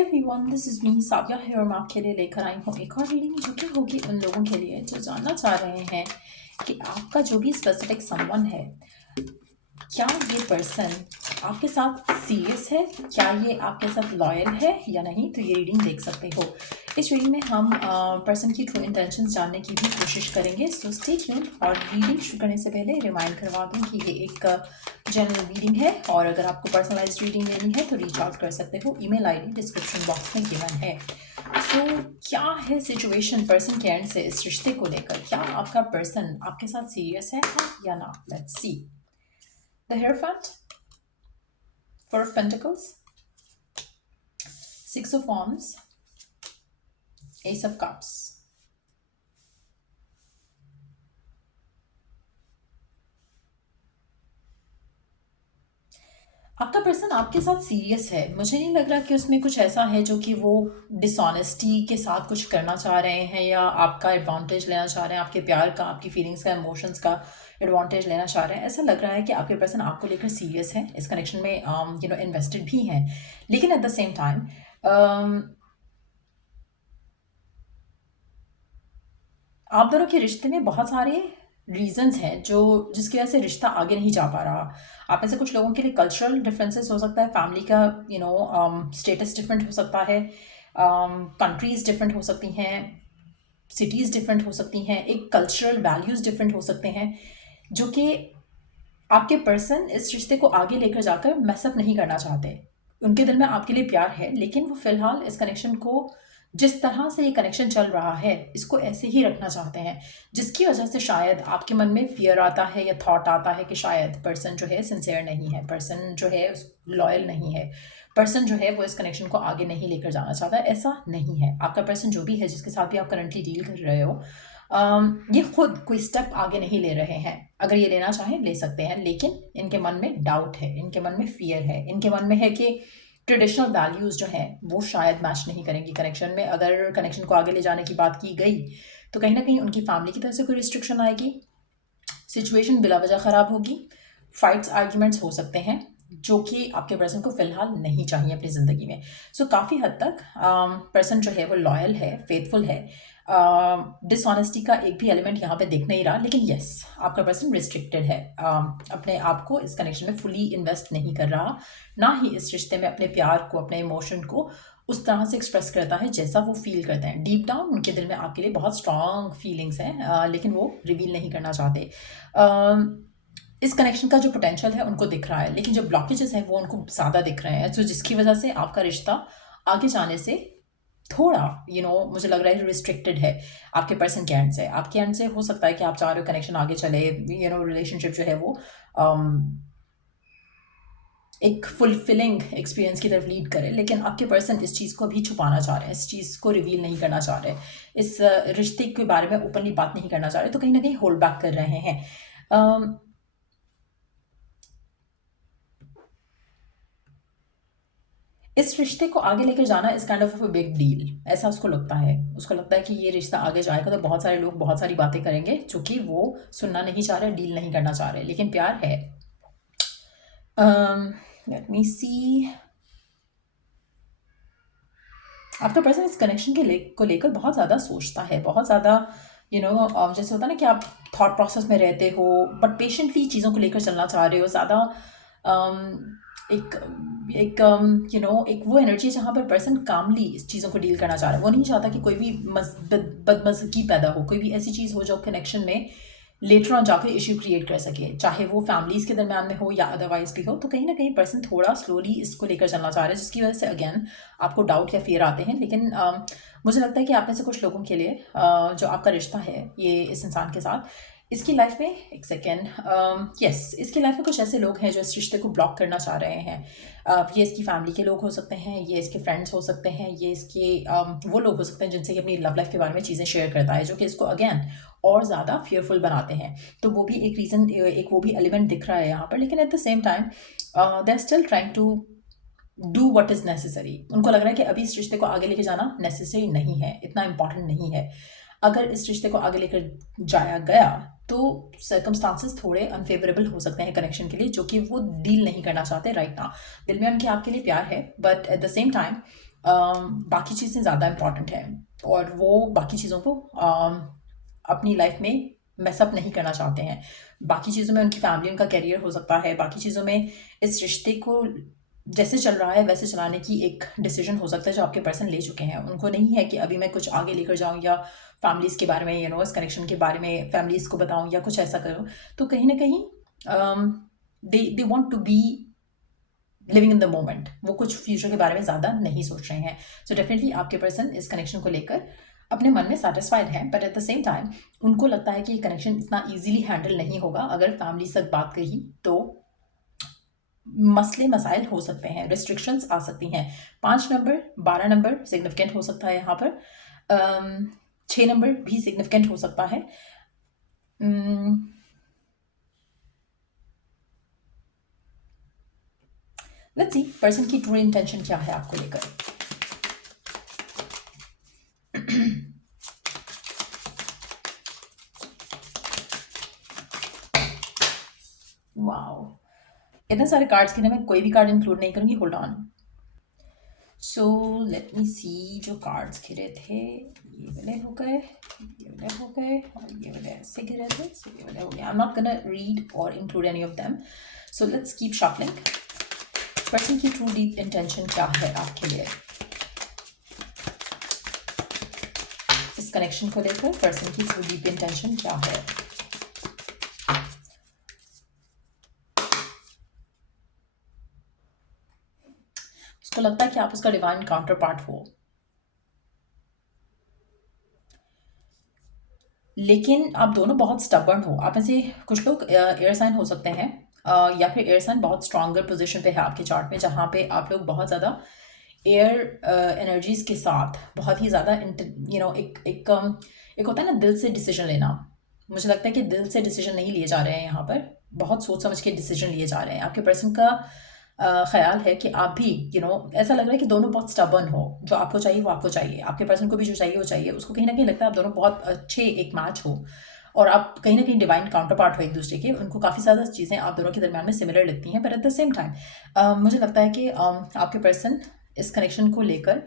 Everyone, this is me साविया है और मैं आपके लिए लेकर आई हूँ एक और रीडिंग जो कि होगी उन लोगों के लिए जो जानना चाह रहे हैं कि आपका जो भी स्पेसिफिक समवन है, क्या ये पर्सन आपके साथ सीरियस है, क्या ये आपके साथ लॉयल है या नहीं। तो ये रीडिंग देख सकते हो। इस रीडिंग में हम पर्सन की ट्रू इंटेंशंस जानने की भी कोशिश करेंगे। So stay tuned. और रीडिंग शुरू करने से पहले रिमाइंड करवा दूँ कि ये एक जनरल रीडिंग है और अगर आपको पर्सनलाइज्ड रीडिंग लेनी है तो रीच आउट कर सकते हो। ईमेल आईडी डिस्क्रिप्शन बॉक्स में गिवन है। सो क्या है सिचुएशन पर्सन के एंड से इस रिश्ते को लेकर? क्या आपका पर्सन आपके साथ सीरियस है, हाँ या ना? Let's see. The Hierophant, Four of Pentacles, Six of Wands, Ace of Cups. आपका पर्सन आपके साथ सीरियस है। मुझे नहीं लग रहा कि उसमें कुछ ऐसा है जो कि वो डिसऑनेस्टी के साथ कुछ करना चाह रहे हैं या आपका एडवांटेज लेना चाह रहे हैं, आपके प्यार का, आपकी फीलिंग्स का, इमोशंस का एडवांटेज लेना चाह रहे हैं। ऐसा लग रहा है कि आपके पर्सन आपको लेकर सीरियस है, इस कनेक्शन में इन्वेस्टेड भी हैं। लेकिन एट द सेम टाइम आप दोनों के रिश्ते में बहुत सारे रीजंस हैं जिसकी वजह से रिश्ता आगे नहीं जा पा रहा। आप में से कुछ लोगों के लिए कल्चरल डिफरेंसेस हो सकता है, फैमिली का स्टेटस डिफरेंट हो सकता है, कंट्रीज डिफरेंट हो सकती हैं, सिटीज़ डिफरेंट हो सकती हैं, एक कल्चरल वैल्यूज़ डिफरेंट हो सकते हैं जो कि आपके पर्सन इस रिश्ते को आगे लेकर जाकर मैसअप नहीं करना चाहते। उनके दिल में आपके लिए प्यार है लेकिन वो फिलहाल इस कनेक्शन को, जिस तरह से ये कनेक्शन चल रहा है, इसको ऐसे ही रखना चाहते हैं, जिसकी वजह से शायद आपके मन में फियर आता है या थॉट आता है कि शायद पर्सन जो है सिंसियर नहीं है, पर्सन जो है लॉयल नहीं है, पर्सन जो है वो इस कनेक्शन को आगे नहीं लेकर जाना चाहता। ऐसा नहीं है। आपका पर्सन जो भी है, जिसके साथ भी आप करंटली डील कर रहे हो, ये खुद कोई स्टेप आगे नहीं ले रहे हैं। अगर ये लेना चाहें ले सकते हैं, लेकिन इनके मन में डाउट है, इनके मन में फियर है, इनके मन में है कि ट्रेडिशनल वैल्यूज़ जो हैं वो शायद मैच नहीं करेंगी कनेक्शन में। अगर कनेक्शन को आगे ले जाने की बात की गई तो कहीं ना कहीं उनकी फैमिली की तरफ से कोई रिस्ट्रिक्शन आएगी, सिचुएशन बिला वजह ख़राब होगी, फाइट्स आर्ग्यूमेंट्स हो सकते हैं जो कि आपके पर्सन को फिलहाल नहीं चाहिए अपनी ज़िंदगी में। सो काफ़ी हद तक पर्सन जो है वो लॉयल है, फेथफुल है, डिसऑनेस्टी का एक भी एलिमेंट यहाँ पे दिख नहीं रहा। लेकिन यस, आपका पर्सन रिस्ट्रिक्टेड है, अपने आप को इस कनेक्शन में फुली इन्वेस्ट नहीं कर रहा, ना ही इस रिश्ते में अपने प्यार को, अपने इमोशन को उस तरह से एक्सप्रेस करता है जैसा वो फील करते हैं। डीप डाउन उनके दिल में आपके लिए बहुत स्ट्रॉन्ग फीलिंग्स हैं, लेकिन वो रिवील नहीं करना चाहते। इस कनेक्शन का जो पोटेंशियल है उनको दिख रहा है, लेकिन जो ब्लॉकेजेस हैं वो उनको ज़्यादा दिख रहे हैं, तो जिसकी वजह से आपका रिश्ता आगे जाने से थोड़ा मुझे लग रहा है रिस्ट्रिक्टेड है आपके पर्सन के एंड से। आपके एंड से हो सकता है कि आप चाह रहे हो कनेक्शन आगे चले, रिलेशनशिप जो है वो एक फुलफिलिंग एक्सपीरियंस की तरफ लीड करे, लेकिन आपके पर्सन इस चीज़ को भी छुपाना चाह रहे हैं, इस चीज़ को रिवील नहीं करना चाह रहे, इस रिश्ते के बारे में ओपनली बात नहीं करना चाह रहे, तो कहीं ना कहीं होल्ड बैक कर रहे हैं। इस रिश्ते को आगे लेकर जाना is kind of a big deal, ऐसा उसको लगता है। उसको लगता है कि ये रिश्ता आगे जाएगा तो बहुत सारे लोग बहुत सारी बातें करेंगे जो कि वो सुनना नहीं चाह रहे, डील नहीं करना चाह रहे, लेकिन प्यार है। लेट मी सी। आपका पर्सन इस कनेक्शन को लेकर बहुत ज़्यादा सोचता है, बहुत ज़्यादा जैसे होता है ना कि आप थॉट प्रोसेस में रहते हो बट पेशेंटली चीज़ों को लेकर चलना चाह रहे हो ज़्यादा। एक एक एक वो एनर्जी है जहाँ पर पर्सन कामली इस चीज़ों को डील करना चाह रहा है। वो नहीं चाहता कि कोई भी बदमज़गी पैदा हो, कोई भी ऐसी चीज़ हो जो कनेक्शन में लेटर ऑन जाकर इश्यू क्रिएट कर सके, चाहे वो फैमिलीज़ के दरम्यान में हो या अदरवाइज भी हो। तो कहीं ना कहीं पर्सन थोड़ा स्लोली इसको लेकर चलना चाह रहा है, जिसकी वजह से अगेन आपको डाउट या फियर आते हैं। लेकिन मुझे लगता है कि आप में से कुछ लोगों के लिए जो आपका रिश्ता है ये इस इंसान के साथ, इसकी लाइफ में एक सेकेंड, यस, इसकी लाइफ में कुछ ऐसे लोग हैं जो इस रिश्ते को ब्लॉक करना चाह रहे हैं। ये इसकी फैमिली के लोग हो सकते हैं, ये इसके फ्रेंड्स हो सकते हैं, ये इसके वो लोग हो सकते हैं जिनसे ये अपनी लव लाइफ के बारे में चीज़ें शेयर करता है, जो कि इसको अगेन और ज़्यादा फियरफुल बनाते हैं। तो वो भी एक रीज़न, एक वो भी एलिमेंट दिख रहा है यहाँ पर। लेकिन at the same time they are still trying to do what is necessary. उनको लग रहा है कि अभी इस रिश्ते को आगे लेके जाना नेसेसरी नहीं है, इतना इंपॉर्टेंट नहीं है। अगर इस रिश्ते को आगे लेकर जाया गया तो सर्कमस्टांसेस थोड़े अनफेवरेबल हो सकते हैं कनेक्शन के लिए, जो कि वो डील नहीं करना चाहते राइट नाउ। दिल में उनके आपके लिए प्यार है but at the same time बाकी चीज़ें ज़्यादा इम्पॉर्टेंट हैं और वो बाकी चीज़ों को अपनी लाइफ में मैसअप नहीं करना चाहते हैं। बाकी चीज़ों में उनकी फैमिली, उनका करियर हो सकता है, बाकी चीज़ों में इस रिश्ते को जैसे चल रहा है वैसे चलाने की एक डिसीजन हो सकता है जो आपके पर्सन ले चुके हैं। उनको नहीं है कि अभी मैं कुछ आगे लेकर जाऊँ या फैमिलीज़ के बारे में, इस कनेक्शन के बारे में फैमिलीज़ को बताऊँ या कुछ ऐसा करूँ। तो कहीं न कहीं they want to be living in the moment. वो कुछ फ्यूचर के बारे में ज़्यादा नहीं सोच रहे हैं। सो डेफिनेटली आपके पर्सन इस कनेक्शन को लेकर अपने मन में सेटिस्फाइड है, but at the same time उनको लगता है कि ये कनेक्शन इतना ईजिली हैंडल नहीं होगा। अगर फैमिली तक बात कही तो मसले मसाइल हो सकते हैं, रिस्ट्रिक्शंस आ सकती हैं। 5 नंबर, 12 नंबर सिग्निफिकेंट हो सकता है यहाँ पर। 6 नंबर भी सिग्निफिकेंट हो सकता है। लेट्स सी पर्सन की ट्रू इंटेंशन क्या है आपको लेकर। वाओ, इतने सारे कार्ड्स के लिए मैं कोई भी कार्ड इंक्लूड नहीं करूंगी। Hold on. So let me see, जो कार्ड्स घिरे थे ये वाले हो गए, ये वाले हो गए और ये वाले ऐसे घिरे थे, सो ये वाले हो गए। I am not gonna read और include any of them, so let's keep shuffling. Person की ट्रू डीप इंटेंशन क्या है आपके लिए इस कनेक्शन को लेकर? पर्सन की ट्रू डीप इंटेंशन क्या है? उसको लगता है कि आप उसका डिवाइन काउंटर पार्ट हो, लेकिन आप दोनों बहुत स्टबर्न हो। आप में से कुछ लोग एयर साइन हो सकते हैं, या फिर एयर साइन बहुत स्ट्रॉन्गर पोजीशन पे है आपके चार्ट में, जहाँ पे आप लोग बहुत ज़्यादा एयर एनर्जीज के साथ बहुत ही ज़्यादा एक होता है ना दिल से डिसीजन लेना। मुझे लगता है कि दिल से डिसीजन नहीं लिए जा रहे हैं यहाँ पर, बहुत सोच समझ के डिसीजन लिए जा रहे हैं। आपके पर्सन का ख्याल है कि आप भी ऐसा लग रहा है कि दोनों बहुत स्टबर्न हो। जो आपको चाहिए वो आपको चाहिए, आपके पर्सन को भी जो चाहिए वो चाहिए। उसको कहीं ना कहीं लगता है आप दोनों बहुत अच्छे एक मैच हो और आप कहीं ना कहीं डिवाइन काउंटर पार्ट हो एक दूसरे के। उनको काफ़ी ज़्यादा चीज़ें आप दोनों के दरमियान में सिमिलर लगती हैं, पर एट द सेम टाइम मुझे लगता है कि आपके पर्सन इस कनेक्शन को लेकर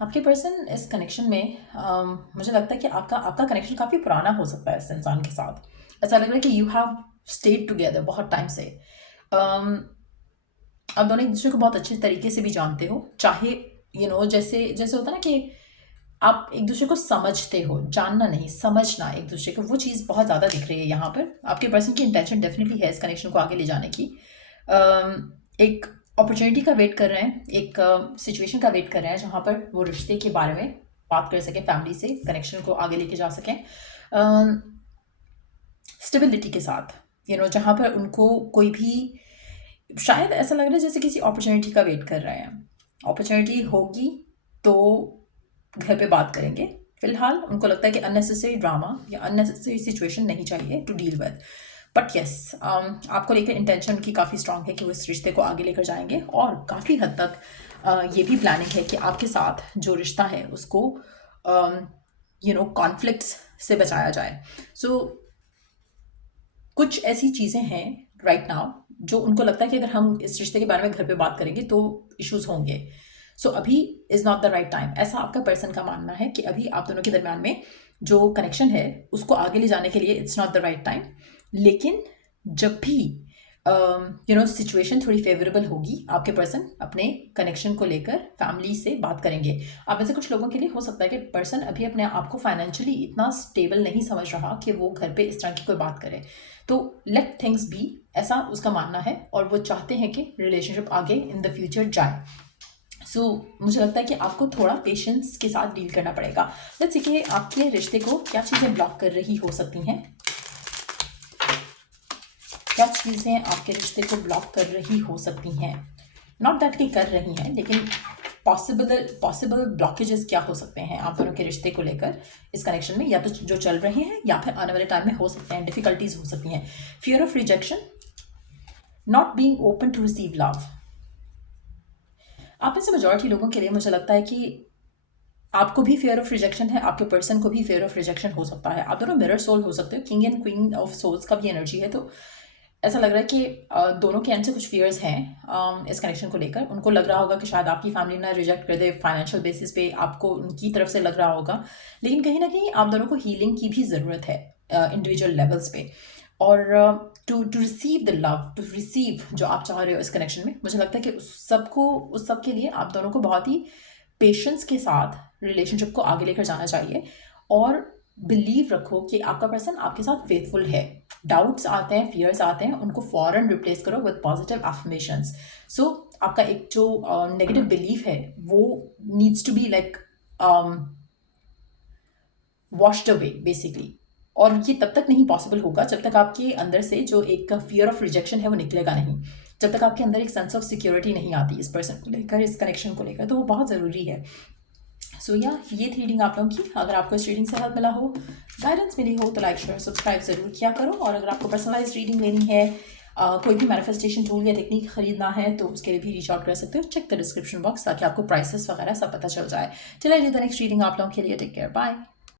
आपके पर्सन इस कनेक्शन में मुझे लगता है कि आपका आपका कनेक्शन काफ़ी पुराना हो सकता है इस इंसान के साथ। ऐसा लग रहा है कि यू हैव स्टेड टुगेदर बहुत टाइम से। आप दोनों एक दूसरे को बहुत अच्छे तरीके से भी जानते हो, चाहे जैसे जैसे होता है ना कि आप एक दूसरे को समझते हो, जानना नहीं समझना एक दूसरे को, वो चीज़ बहुत ज़्यादा दिख रही है यहाँ पर। आपके पर्सन की इंटेंशन डेफिनेटली है इस कनेक्शन को आगे ले जाने की। एक अपॉर्चुनिटी का वेट कर रहे हैं, एक सिचुएशन का वेट कर रहे हैं जहाँ पर वो रिश्ते के बारे में बात कर सकें, फैमिली से कनेक्शन को आगे लेके जा सकें स्टेबिलिटी के साथ। जहाँ पर उनको कोई भी, शायद ऐसा लग रहा है जैसे किसी अपॉर्चुनिटी का वेट कर रहे हैं। अपॉर्चुनिटी होगी तो घर पे बात करेंगे। फिलहाल उनको लगता है कि अननेसेसरी ड्रामा या अननेसेसरी सिचुएशन नहीं चाहिए to deal with. But yes, आपको लेकर इंटेंशन उनकी काफ़ी स्ट्रांग है कि वो इस रिश्ते को आगे लेकर जाएंगे और काफ़ी हद तक ये भी प्लानिंग है कि आपके साथ जो रिश्ता है उसको कॉन्फ्लिक्ट्स से बचाया जाए। सो कुछ ऐसी चीज़ें हैं राइट नाउ जो उनको लगता है कि अगर हम इस रिश्ते के बारे में घर पे बात करेंगे तो इश्यूज होंगे। सो अभी is not the right time, ऐसा आपका पर्सन का मानना है कि अभी आप दोनों के दरमियान में जो कनेक्शन है उसको आगे ले जाने के लिए it's not the right time. लेकिन जब भी सिचुएशन थोड़ी फेवरेबल होगी, आपके पर्सन अपने कनेक्शन को लेकर फैमिली से बात करेंगे। आप ऐसे कुछ लोगों के लिए हो सकता है कि पर्सन अभी अपने आप को फाइनेंशियली इतना स्टेबल नहीं समझ रहा कि वो घर पे इस तरह की कोई बात करे। तो लेट थिंग्स बी, ऐसा उसका मानना है और वो चाहते हैं कि रिलेशनशिप आगे इन द फ्यूचर जाए। सो मुझे लगता है कि आपको थोड़ा पेशेंस के साथ डील करना पड़ेगा। लेट्स सी कि आपके रिश्ते को क्या चीज़ें ब्लॉक कर रही हो सकती हैं, क्या चीज़ें आपके रिश्ते को ब्लॉक कर रही हो सकती हैं। नॉट दैट कि कर रही हैं, लेकिन पॉसिबल ब्लॉकेजेस क्या हो सकते हैं आप दोनों के रिश्ते को लेकर इस कनेक्शन में, या तो जो चल रहे हैं या फिर आने वाले टाइम में हो सकते हैं। डिफिकल्टीज हो सकती हैं, fear of rejection, not being open to receive love. आप में से मेजॉरिटी लोगों के लिए मुझे लगता है कि आपको भी फियर ऑफ रिजेक्शन है, आपके पर्सन को भी फियर ऑफ रिजेक्शन हो सकता है। आप दोनों मिरर सोल हो सकते हो, king and queen of souls का भी एनर्जी है। तो ऐसा लग रहा है कि दोनों के एंड से कुछ फियर्स हैं इस कनेक्शन को लेकर। उनको लग रहा होगा कि शायद आपकी फैमिली ना रिजेक्ट कर दे फाइनेंशियल बेसिस पे, आपको उनकी तरफ से लग रहा होगा। लेकिन कहीं ना कहीं आप दोनों को हीलिंग की भी ज़रूरत है इंडिविजुअल लेवल्स पे। और to receive the love, to receive जो आप चाह रहे हो इस कनेक्शन में, मुझे लगता है कि उस सब के लिए आप दोनों को बहुत ही पेशेंस के साथ रिलेशनशिप को आगे लेकर जाना चाहिए। और बिलीव रखो कि आपका पर्सन आपके साथ फेथफुल है। डाउट्स आते हैं, फियर्स आते हैं, उनको फॉरन रिप्लेस करो विद पॉजिटिव अफर्मेशंस। सो आपका एक जो नेगेटिव बिलीफ है वो needs to be like washed away basically. और ये तब तक नहीं पॉसिबल होगा जब तक आपके अंदर से जो एक फियर ऑफ रिजेक्शन है वो निकलेगा नहीं, जब तक आपके अंदर एक सेंस ऑफ सिक्योरिटी नहीं आती इस पर्सन को लेकर, इस कनेक्शन को लेकर। तो वो बहुत ज़रूरी है। सो या ये थी रीडिंग आप लोगों की। अगर आपको इस रीडिंग से हेल्प मिला हो, गाइडेंस मिली हो, तो लाइक शेयर सब्सक्राइब ज़रूर किया करो। और अगर आपको पर्सनलाइज रीडिंग लेनी है, कोई भी मैनिफेस्टेशन टूल या टेक्निक खरीदना है, तो उसके लिए भी रीच आउट कर सकते हो। चेक द डिस्क्रिप्शन बॉक्स ताकि आपको प्राइसेस वगैरह सब पता चल जाए। चलिए द नेक्स्ट रीडिंग आप लोगों के लिए। Take care, bye.